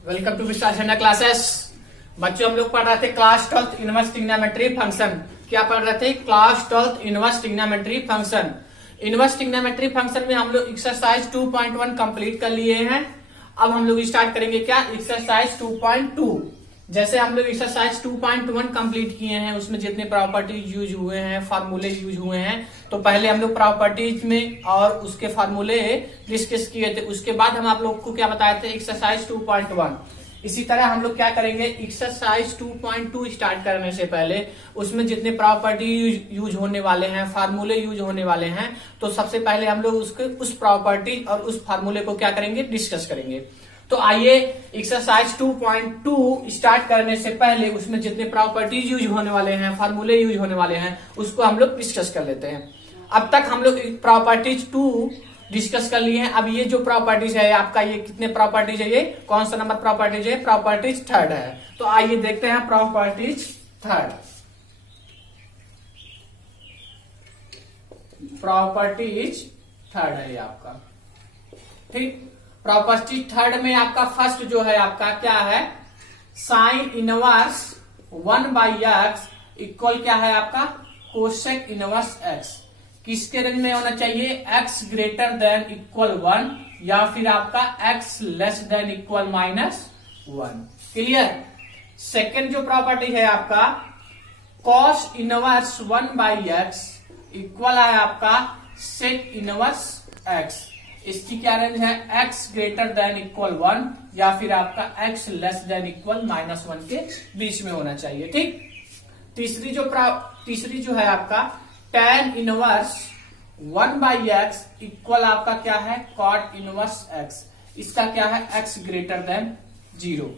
Welcome to mister झंडा classes. बच्चों हम लोग पढ़ रहे थे class 12th inverse trigonometry function. क्या पढ़ रहे थे? Class 12th inverse trigonometry function. Inverse trigonometry function में हम लोग एक्सरसाइज 2.1 कंप्लीट कर लिए हैं। अब हम लोग स्टार्ट करेंगे क्या? एक्सरसाइज 2.2। जैसे हम लोग एक्सरसाइज 2.1 कंप्लीट किए हैं, उसमें जितने प्रॉपर्टीज यूज हुए हैं, फार्मूले यूज हुए हैं, तो पहले हम लोग प्रॉपर्टीज में और उसके फार्मूले डिस्कस किए थे। उसके बाद हम आप लोग को क्या बताए थे? एक्सरसाइज 2.1। इसी तरह हम लोग क्या करेंगे? एक्सरसाइज 2.2 स्टार्ट करने से पहले उसमें जितने प्रॉपर्टी यूज होने वाले हैं, फार्मूले यूज होने वाले हैं, तो सबसे पहले हम लोग उस प्रॉपर्टी और उस फार्मूले को क्या करेंगे? डिस्कस करेंगे। तो आइए एक्सरसाइज 2.2 स्टार्ट करने से पहले उसमें जितने प्रॉपर्टीज यूज होने वाले हैं, फार्मूले यूज होने वाले हैं, उसको हम लोग डिस्कस कर लेते हैं। अब तक हम लोग प्रॉपर्टीज 2 डिस्कस कर लिए हैं। अब ये जो प्रॉपर्टीज है आपका, ये कितने प्रॉपर्टीज है? ये कौन सा नंबर प्रॉपर्टीज है? प्रॉपर्टीज थर्ड है। तो आइए देखते हैं प्रॉपर्टीज थर्ड। प्रॉपर्टीज थर्ड है ये आपका, ठीक। प्रॉपर्टी थर्ड में आपका फर्स्ट जो है आपका क्या है? साइन इनवर्स 1/x इक्वल क्या है आपका? Cosec inverse x। किसके रेंज में होना चाहिए? x ग्रेटर देन इक्वल 1 या फिर आपका x less than equal -1। Clear? Second जो प्रॉपर्टी है आपका cos इनवर्स 1/x इक्वल है आपका सेक इनवर्स x। इसकी क्या रेंज है? x ग्रेटर देन इक्वल 1 या फिर आपका x लेस देन इक्वल -1 के बीच में होना चाहिए, ठीक। तीसरी जो है आपका tan इनवर्स 1/x इक्वल आपका क्या है? cot inverse x। इसका क्या है? x ग्रेटर देन 0,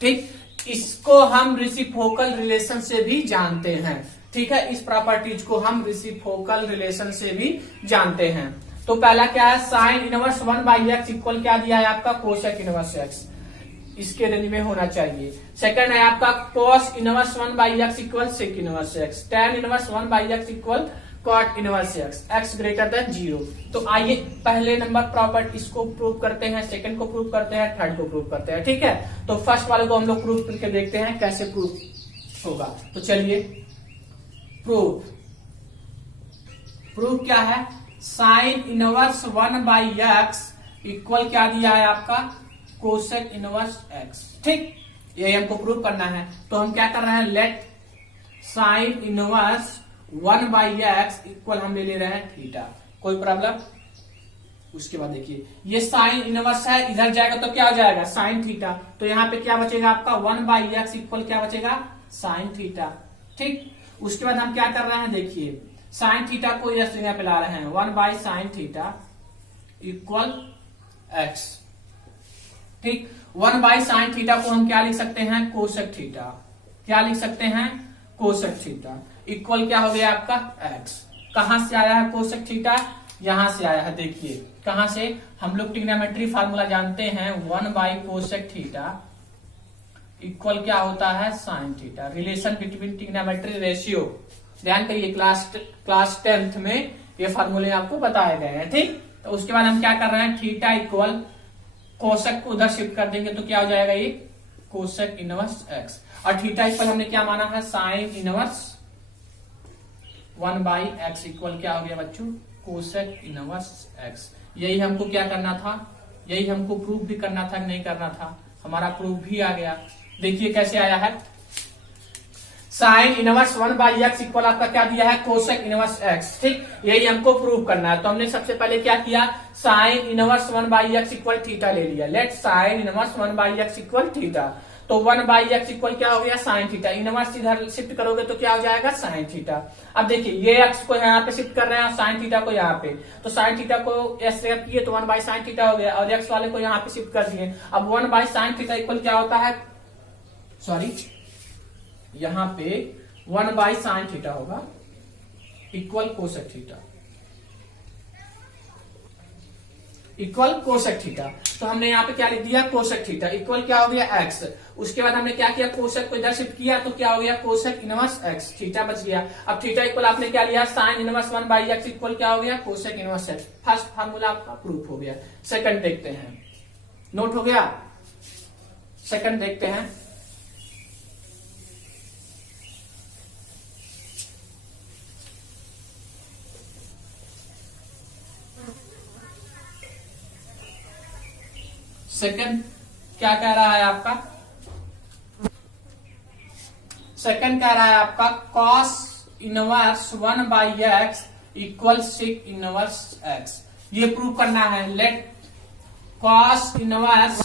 ठीक। इसको हम रेसिप्रोकल रिलेशन से भी जानते हैं, ठीक है। इस प्रॉपर्टीज को हम रेसिप्रोकल रिलेशन से भी जानते हैं। तो पहला क्या है? साइन इनवर्स 1/x इक्वल क्या दिया है आपका? Cosec inverse x। इसके रेंज में होना चाहिए। सेकंड है आपका cos inverse 1/x equal sec inverse x। tan inverse 1/x equal cot inverse x। x greater than 0। तो आइए पहले नंबर प्रॉपर्टी इसको प्रूव करते हैं, सेकंड को प्रूव करते हैं, थर्ड को प्रूव करते हैं, ठीक है। तो फर्स्ट वाले को हम लोग प्रूव करके देखते हैं कैसे प्रूव होगा। तो चलिए प्रूव क्या है? साइन इनवर्स 1/x इक्वल क्या दिया है आपका? कोसेक इनवर्स x, ठीक। यही हमको प्रूव करना है। तो हम क्या कर रहे हैं? Late sine inverse 1/x equal हम ले रहे हैं थीटा। कोई प्रॉब्लम? उसके बाद देखिए ये साइन इनवर्स है, इधर जाएगा तो क्या हो जाएगा? Sine theta. तो यहाँ पे क्या बचेगा आपका? 1/x इक्वल क्या बचेगा? साइन थीटा, ठीक। उसके बाद हम क्या कर रहे हैं? देखिए साइन थीटा को इस जगह पे ला रहे हैं, 1/sin थीटा इक्वल x, ठीक। 1/sin थीटा को हम क्या लिख सकते हैं? Cosec theta. क्या लिख सकते हैं? कोसेक थीटा इक्वल क्या हो गया आपका? x। कहां से आया है कोसेक थीटा? यहां से आया है। देखिए कहां से? हम लोग ट्रिग्नोमेट्री फार्मूला जानते हैं, 1/कोसेक थीटा इक्वल क्या होता है? Sine theta. Relation between trigonometry ratio, ध्यान करिए क्लास 10th में ये फार्मूले आपको बताए गए हैं, ठीक। तो उसके बाद हम क्या कर रहे हैं? थीटा इक्वल कोसेक को उधर शिफ्ट कर देंगे तो क्या हो जाएगा? ये कोसेक इनवर्स x। और थीटा इक्वल हमने क्या माना है? साइन इनवर्स 1/x इक्वल क्या हो गया बच्चों? Cosec inverse x। यही हमको क्या करना था? यही हमको प्रूफ भी करना था कि नहीं करना था? हमारा प्रूफ भी आ गया। देखिए कैसे आया है। साइन इनवर्स 1/x इक्वल आपका क्या दिया है? कोसेक इनवर्स x, ठीक। यही हमको प्रूव करना है। तो हमने सबसे पहले क्या किया? Sine inverse 1/x equal theta ले लिया। Late sine inverse 1/x equal theta. तो 1/x इक्वल क्या हो गया? Sine theta. इनवर्स इधर शिफ्ट करोगे तो क्या हो जाएगा? Sine theta. अब देखिए ये x को यहाँ पे शिफ्ट कर रहे हैं और साइन थीटा को यहाँ पे। तो साइन थीटा को s से किए तो 1/sin थीटा हो गया और x वाले को यहाँ पे शिफ्ट कर दिए। अब 1/sin थीटा इक्वल क्या होता है? सॉरी, यहां पे 1/sin थीटा होगा equal cosec theta equal cosec theta. तो हमने यहाँ पे क्या लिख दिया? कोसेक थीटा इक्वल क्या हो गया? x। उसके बाद हमने क्या किया? कोसेक को इधर शिफ्ट किया तो क्या हो गया? Cosec inverse x। थीटा बच गया। अब थीटा इक्वल आपने क्या लिया? साइन इनवर्स 1/x इक्वल क्या हो गया? Cosec inverse x। First formula आपका प्रूफ हो गया। सेकंड देखते हैं, नोट हो गया? सेकंड देखते हैं। सेकंड क्या कह रहा है आपका? सेकंड कह रहा है आपका cos inverse 1/x equal sec inverse x। ये प्रूव करना है। लेट cos इनवर्स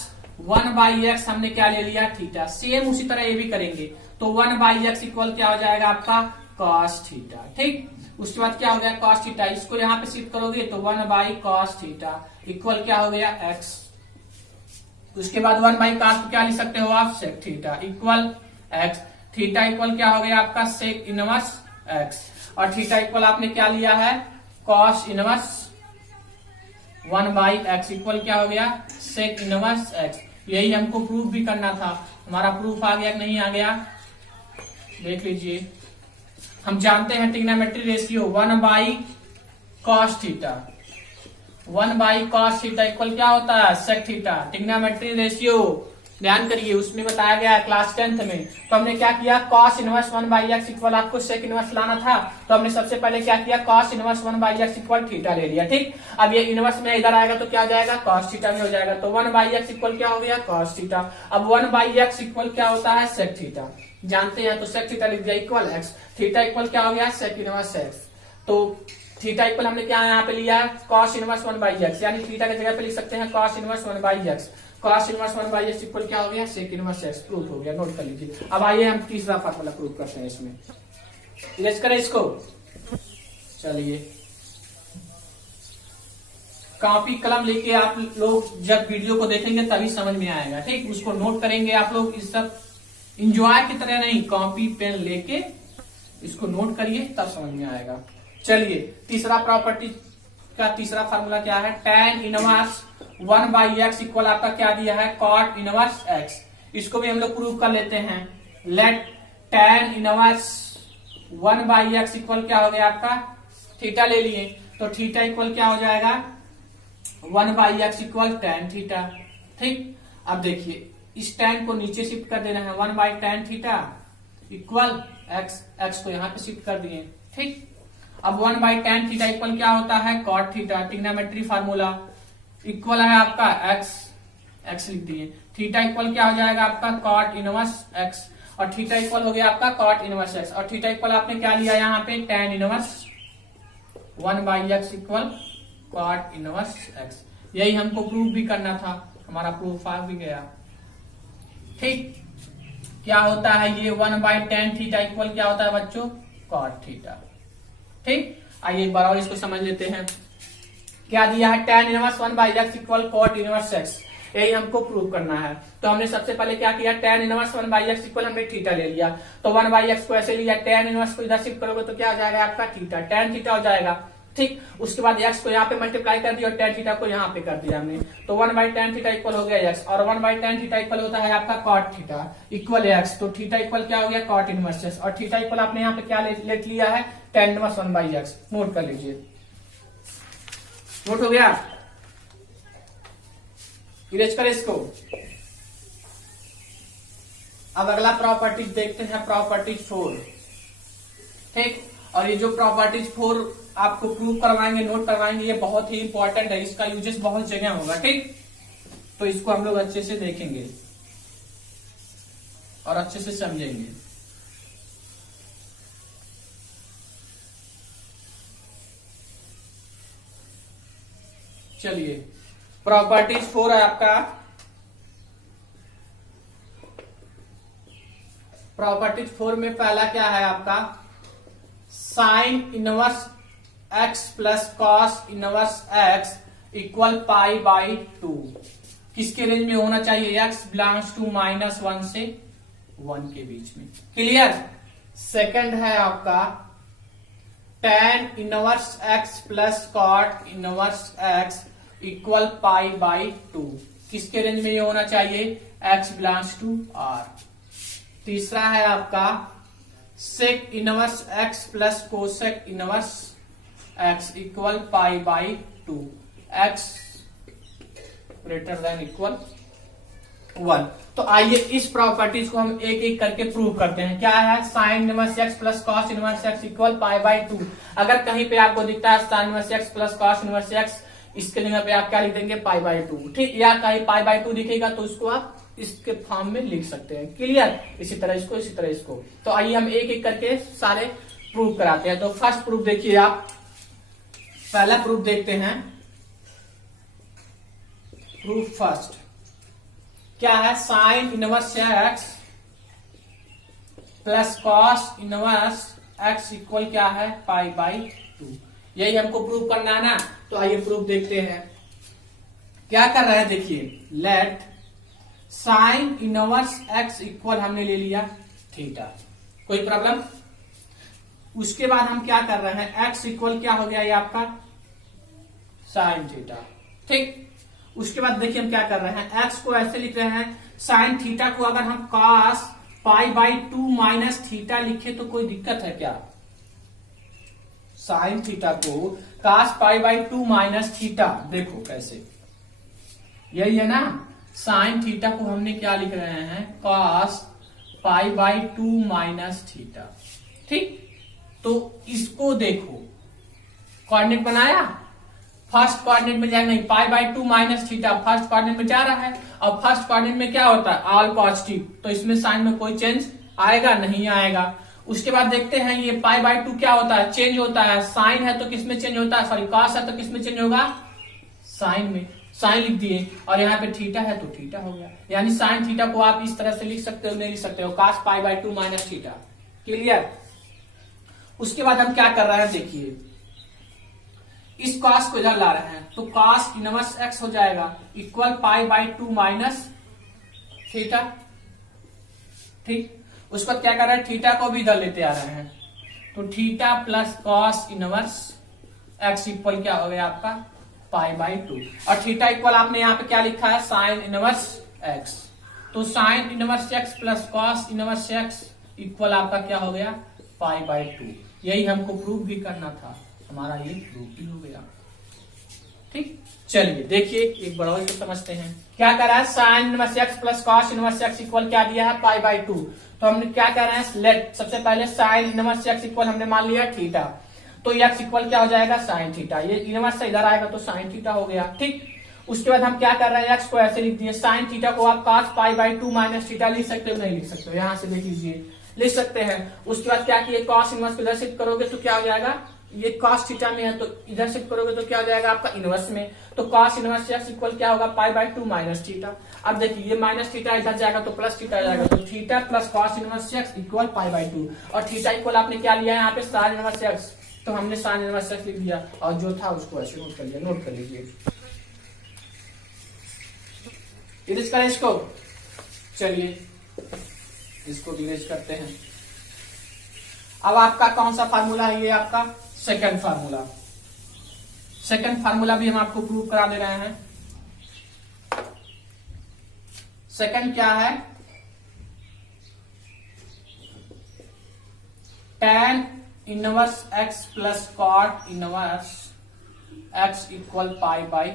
1/x हमने क्या ले लिया? थीटा। सेम उसी तरह ये भी करेंगे तो 1/x इक्वल क्या हो जाएगा आपका? cos theta. ठीक, उसके बाद क्या हो गया? cos theta. इसको यहाँ पे शिफ्ट करोगे तो 1/cos थीटा इक्वल क्या हो गया? x। उसके बाद 1/cos क्या लिख सकते हो आप? sec theta equal x। Theta equal क्या हो गया आपका? sec inverse x। और थीटा इक्वल आपने क्या लिया है? cos इनवर्स 1/x इक्वल क्या हो गया? sec inverse x। यही हमको प्रूफ भी करना था। हमारा प्रूफ आ गया कि नहीं आ गया? देख लीजिए। हम जानते हैं trigonometry ratio 1/cos theta. 1/cos theta equal क्या होता है? sec theta. ट्रिग्नोमेट्री रेशियो ध्यान करिए, उसमें बताया गया है क्लास 10th में। तो हमने क्या किया? cos इनवर्स 1/x इक्वल आपको sec इनवर्स लाना था, तो हमने सबसे पहले क्या किया? cos inverse 1/x equal theta ले लिया। ठीक, अब ये इनवर्स में इधर आएगा तो क्या हो जाएगा? cos थीटा में हो जाएगा। तो 1/x इक्वल क्या हो गया? cos theta. अब 1/x इक्वल क्या होता है? sec theta. जानते हैं तो sec थीटा लिख दिया इक्वल x। थीटा इक्वल क्या हो गया? sec inverse x। तो थीटा इक्वल हमने क्या यहाँ पे लिया? cos इनवर्स 1/x, यानी थीटा की जगह पे लिख सकते हैं cos inverse 1/x। cos inverse 1/x equal क्या हो गया? sec inverse x। प्रूफ हो गया, नोट कर लीजिए। अब आइए हम तीसरा फार्मूला प्रूफ करते हैं इसमें। इरेज करें इसको। चलिए, कॉपी कलम लेके आप लोग जब वीडियो को देखेंगे तभी समझ में आएगा। ठीक, उसको नोट करेंगे आप लोग। इस सब इंजॉय की तरह नहीं, कॉपी पेन लेके इसको नोट करिए तब समझ में आएगा। चलिए, तीसरा प्रॉपर्टी का तीसरा फार्मूला क्या है? tan इनवर्स 1/x इक्वल आपका क्या दिया है? cot inverse x। इसको भी हम लोग प्रूव कर लेते हैं। Late tan inverse 1/x equal क्या हो गया आपका? थीटा ले लिए तो थीटा इक्वल क्या हो जाएगा? 1/x equal tan theta. ठीक, अब देखिए इस tan को नीचे शिफ्ट कर देना है। 1/tan थीटा इक्वल x को यहाँ पे शिफ्ट कर दिए। ठीक, अब 1/tan थीटा इक्वल क्या होता है? cot theta. Trigonometry formula equal है आपका x लिख दिए। थीटा इक्वल क्या हो जाएगा आपका? cot inverse x। और थीटा इक्वल हो गया आपका cot इनवर्स x। और थीटा इक्वल आपने क्या लिया यहाँ पे? tan inverse 1/x equal cot inverse x। यही हमको प्रूफ भी करना था, हमारा प्रूफ आ भी गया। ठीक, क्या होता है ये? 1/tan थीटा इक्वल क्या होता है बच्चों? cot theta. ठीक, आइए एक बार और इसको समझ लेते हैं। क्या दिया है? tan inverse 1/x equal cot inverse x। यही हमको प्रूव करना है। तो हमने सबसे पहले क्या किया? tan इनवर्स 1/x इक्वल हमने थीटा ले लिया। तो 1/x को ऐसे लिया, tan इनवर्स को इधर शिफ्ट करोगे तो क्या हो जाएगा आपका? थीटा। tan थीटा हो जाएगा। ठीक, उसके बाद x को यहाँ पे मल्टीप्लाई कर दिया और tan थीटा को यहाँ पे कर दिया हमने। तो 1/tan थीटा इक्वल हो गया x। और 1/tan थीटा इक्वल होता है आपका cot थीटा इक्वल x। तो थीटा इक्वल क्या हो गया? cot inverse x। और थीटा इक्वल आपने यहाँ पे क्या ले लिया है? tan inverse 1/x। नोट कर लीजिए। नोट हो गया? इरेज करें इसको। अब अगला प्रॉपर्टी देखते हैं, प्रॉपर्टी 4। ठीक, और ये जो प्रॉपर्टीज 4 आपको प्रूव करवाएंगे, नोट करवाएंगे, ये बहुत ही इंपॉर्टेंट है। इसका यूजेस बहुत जगह होगा। ठीक, तो इसको हम लोग अच्छे से देखेंगे और अच्छे से समझेंगे। चलिए, प्रॉपर्टीज 4 है आपका। प्रॉपर्टीज 4 में पहला क्या है आपका? Sine inverse x plus cos inverse x equal π/2। किसके रेंज में होना चाहिए? x बिलोंग्स टू -1 से 1 के बीच में। क्लियर? सेकंड है आपका tan inverse x plus cot inverse x equal π/2। किसके रेंज में ये होना चाहिए? x belongs to r। तीसरा है आपका sec inverse x plus cosec inverse x equal π/2। x greater than equal 1। तो आइए इस प्रॉपर्टीज को हम एक एक करके प्रूव करते हैं। क्या है, sine inverse x plus cos inverse x equal pi by 2। अगर कहीं पे आपको दिखता है sine inverse x plus cos inverse x, इसके जगह पे आप क्या लिख देंगे, पाई बाई 2, ठीक। या कहीं पाई बाई 2 दिखेगा तो उसको आप इसके फॉर्म में लिख सकते हैं। क्लियर, इसी तरह इसको, इसी तरह इसको। तो आइए हम एक एक करके सारे प्रूव कराते हैं। तो फर्स्ट प्रूफ देखिए आप, पहला प्रूफ देखते हैं। प्रूफ फर्स्ट क्या है, sine inverse x plus cos inverse x equal क्या है, पाई बाई 2। यही हमको प्रूव करना है ना। तो आइए प्रूफ देखते हैं। क्या कर रहे हैं, देखिए, late sine inverse x equal हमने ले लिया थीटा, कोई प्रॉब्लम। उसके बाद हम क्या कर रहे हैं, एक्स इक्वल क्या हो गया ये आपका साइन थीटा, ठीक। उसके बाद देखिए हम क्या कर रहे हैं, एक्स को ऐसे लिख रहे हैं, साइन थीटा को अगर हम cos pi by 2 minus theta लिखे तो कोई दिक्कत है क्या। साइन थीटा को cos pi by 2 minus theta, देखो कैसे, यही है ना। साइन थीटा को हमने क्या लिख रहे हैं, cos pi by 2 minus theta, ठीक। तो इसको देखो, कोऑर्डिनेट बनाया, फर्स्ट कोऑर्डिनेट में जाएगा नहीं, पाई by 2 minus theta first coordinate में जा रहा है। और फर्स्ट कोऑर्डिनेट में क्या होता है, ऑल पॉजिटिव, तो इसमें साइन में कोई चेंज आएगा नहीं आएगा। उसके बाद देखते हैं ये पाई बाई 2 क्या होता है, चेंज होता है। साइन है तो किसमें चेंज होता है, सॉरी कॉस है तो किसमें चेंज होगा, साइन में। साइन लिख दिए, और यहाँ पे थीटा है तो थीटा हो गया। यानी साइन थीटा को आप इस तरह से लिख सकते हो, नहीं लिख सकते हो, cos pi by 2 minus theta. Clear. उसके बाद हम क्या कर रहे हैं, देखिए, इस कॉस को इधर ला रहे हैं, तो कॉस इनवर्स एक्स हो जाएगा equal pi by 2 minus theta, ठीक। उसके बाद क्या कर रहे हैं, थीटा को भी इधर लेते आ रहे हैं, तो theta plus cos inverse x equal क्या हो गया आपका पाई बाई 2। और थीटा इक्वल आपने यहाँ पे क्या लिखा है, साइन इनवर्स एक्स। तो sine inverse x plus cos inverse x equal आपका क्या हो गया, पाई बाई 2। यही हमको प्रूव भी करना था, हमारा ये प्रूव भी हो गया, ठीक। चलिए देखिए एक बराबर से समझते हैं। क्या कर रहा है, sine inverse x plus cos inverse x equal क्या दिया है, पाई बाई 2। तो हमने क्या कर रहे हैं, लेट सबसे पहले साइन इनवर्स एक्स इक्वल हमने मान लिया थीटा, तो एक्स इक्वल क्या हो जाएगा, साइन थीटा। ये इनवर्स से इधर आएगा तो साइन थीटा हो गया, ठीक। उसके बाद हम क्या कर रहे हैं, एक्स को ऐसे लिख दिए, साइन थीटा को आप cos pi by 2 minus theta लिख सकते हो, नहीं लिख सकते हो, यहां से देख लीजिए, लिख सकते हैं। उसके बाद क्या किए, कॉस इनवर्स को इधर शिफ्ट करोगे तो क्या हो जाएगा, ये कॉस थीटा में है तो इधर शिफ्ट करोगे तो क्या हो जाएगा आपका इनवर्स में, तो कॉस इनवर्स एक्स इक्वल क्या होगा, पाई बाई 2 माइनस थीटा। अब देखिए ये माइनस थीटा इधर जाएगा तो प्लस थीटा आ जाएगा, तो theta plus cos inverse x equal pi by 2। और थीटा इक्वल आपने क्या लिया है यहाँ पे, साइन इनवर्स एक्स, तो हमने साइन इनवर्स एक्स लिख दिया, और जो था उसको ऐसे नोट कर लिया, नोट कर लीजिए, इरेज करें इसको। चलिए इसको इरेज करते हैं। अब आपका कौन सा फार्मूला है, ये आपका सेकंड फार्मूला। सेकंड फार्मूला भी हम आपको प्रूव करा दे रहे हैं। सेकंड क्या है, tan inverse x plus cot inverse x equal pi by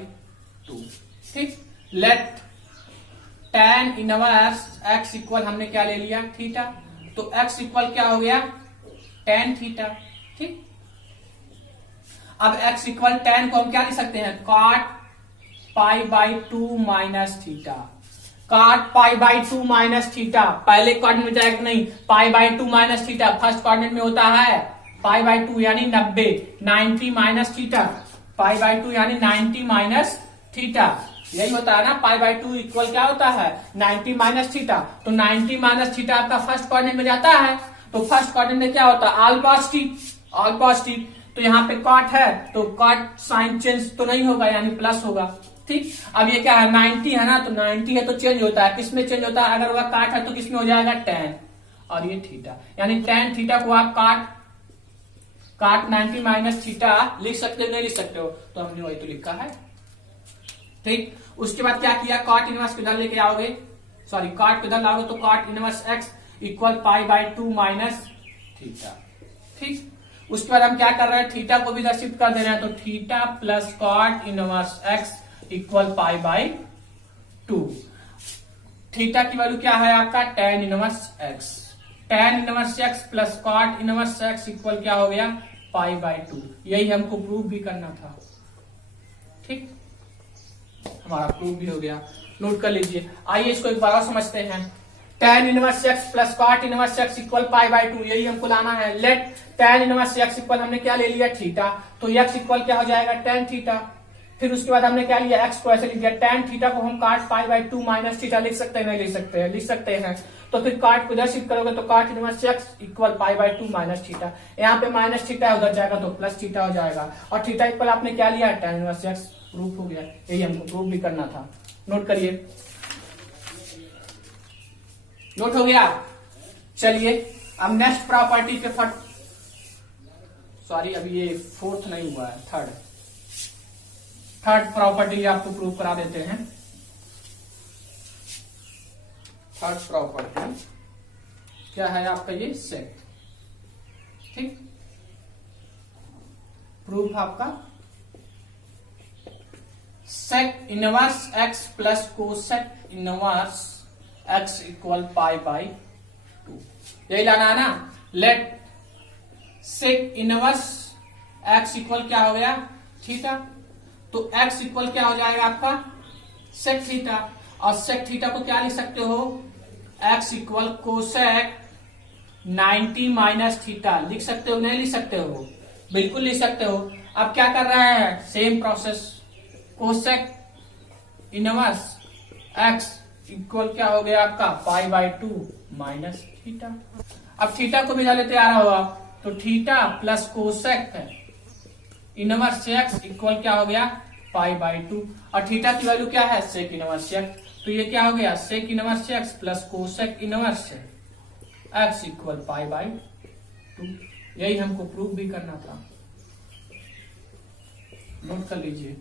2, ठीक। Let tan inverse x equal हमने क्या ले लिया, थीटा, तो x इक्वल क्या हो गया, tan थीटा, ठीक। अब x इक्वल tan को हम क्या लिख सकते हैं, cot pi by 2 minus theta. cot pi by 2 minus theta, पहले कोऑर्डिनेट में जाएगा नहीं, पाई by 2 minus theta first coordinate में होता है पाई बाई 2 यानी 90 माइनस थीटा, पाई बाई 2 यानी 90 माइनस थीटा, यही होता है ना। पाई बाई 2 इक्वल क्या होता है, 90 माइनस थीटा। तो 90 माइनस थीटा आपका फर्स्ट कोऑर्डिनेट में जाता है, तो फर्स्ट कोऑर्डिनेट में क्या होता है, ऑल पॉजिटिव, ऑल पॉजिटिव। तो यहाँ पे कॉट है तो कॉट साइन चेंज तो नहीं होगा, यानी प्लस होगा, ठीक। अब ये क्या है, 90 है ना, तो 90 है तो चेंज होता है, किसमें चेंज होता है, अगर वह काट है तो किसमें हो जाएगा, tan, और ये थीटा, यानी tan थीटा को आप काट 90 माइनस थीटा लिख सकते हो, नहीं लिख सकते हो, तो हमने वही तो लिखा है, ठीक। उसके बाद क्या किया, कॉट इनवर्स को इधर लेके आओगे, सॉरी कॉट को इधर लाओगे तो cot inverse x equal pi by 2 minus theta, ठीक। उसके बाद हम क्या कर रहे हैं, थीटा को भी इधर शिफ्ट कर दे रहे हैं, तो theta plus cot inverse x equal pi by 2, theta की वैल्यू क्या है आपका tan inverse x। tan inverse x plus cot inverse x equal क्या हो गया π/2। यही हमको प्रूव भी करना था। ठीक, हमारा प्रूव भी हो गया। नोट कर लीजिए। आइए इसको एक बार और समझते हैं। tan inverse x plus cot inverse x equal π/2, यही हमको लाना है। Let tan inverse x equal हमने क्या ले लिया थीटा, तो x इक्वल क्या हो जाएगा tan थीटा। फिर उसके बाद हमने क्या लिया x को ऐसे लिख दिया। tan थीटा को हम cot π/2 माइनस थीटा लिख सकते हैं, नहीं लिख सकते हैं, लिख सकते हैं। तो फिर cot को इधर शिफ्ट करोगे तो cot inverse x equal π/2 minus theta. यहाँ पे माइनस थीटा उधर जाएगा तो प्लस थीटा हो जाएगा। और थीटा इक्वल आपने क्या लिया tan इनवर्स x, प्रूफ हो गया। यही हमको प्रूफ भी करना था। नोट करिए, नोट हो गया। चलिए अब नेक्स्ट प्रॉपर्टी पे सॉरी अभी ये फोर्थ नहीं हुआ है, थर्ड प्रॉपर्टी आपको प्रूव करा देते हैं। थर्ड प्रॉपर्टी क्या है आपका, ये सेक। ठीक, प्रूफ आपका sec inverse x plus cosec inverse x equal π/2, यही लाना है ना। Let sec inverse x equal क्या हो गया थीटा, तो x इक्वल क्या हो जाएगा आपका सेक थीटा। और सेक थीटा को क्या लिख सकते हो, x equal cosec 90 minus theta लिख सकते हो, नहीं लिख सकते हो, बिल्कुल लिख सकते हो। अब क्या कर रहे हैं, same process, cosec inverse x equal क्या हो गया आपका π/2 माइनस थीटा। अब थीटा को भी लेते आ रहा होगा, तो theta plus cosec inverse x equal क्या हो गया π/2। और थीटा की वैल्यू क्या है सेक इनवर्स x, तो ये क्या हो गया sec inverse x plus cosec inverse x equal π/2। यही हमको प्रूव भी करना था। नोट कर लीजिए,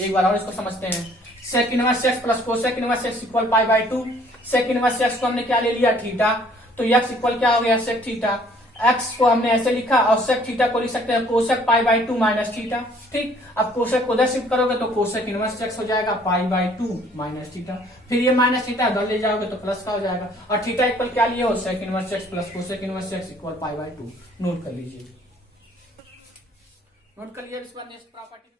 एक बार और इसको समझते हैं। Sec inverse x plus cosec inverse x equal π/2। Sec inverse x को हमने क्या ले लिया थीटा, तो x इक्वल क्या हो गया सेक थीटा। x को हमने ऐसे लिखा और सेक थीटा को लिख सकते हैं कोसेक π/2 माइनस थीटा। ठीक, अब कोसेक को उधर शिफ्ट करोगे तो कोसेक इनवर्स x हो जाएगा π/2 माइनस थीटा। फिर ये माइनस थीटा उधर ले जाओगे तो प्लस का हो जाएगा। और थीटा इक्वल क्या लिए हो sec inverse x plus cosec inverse x equal π/2। Note कर लीजिए, नोट कर लिया। इस बार नेक्स्ट प्रॉपर्टी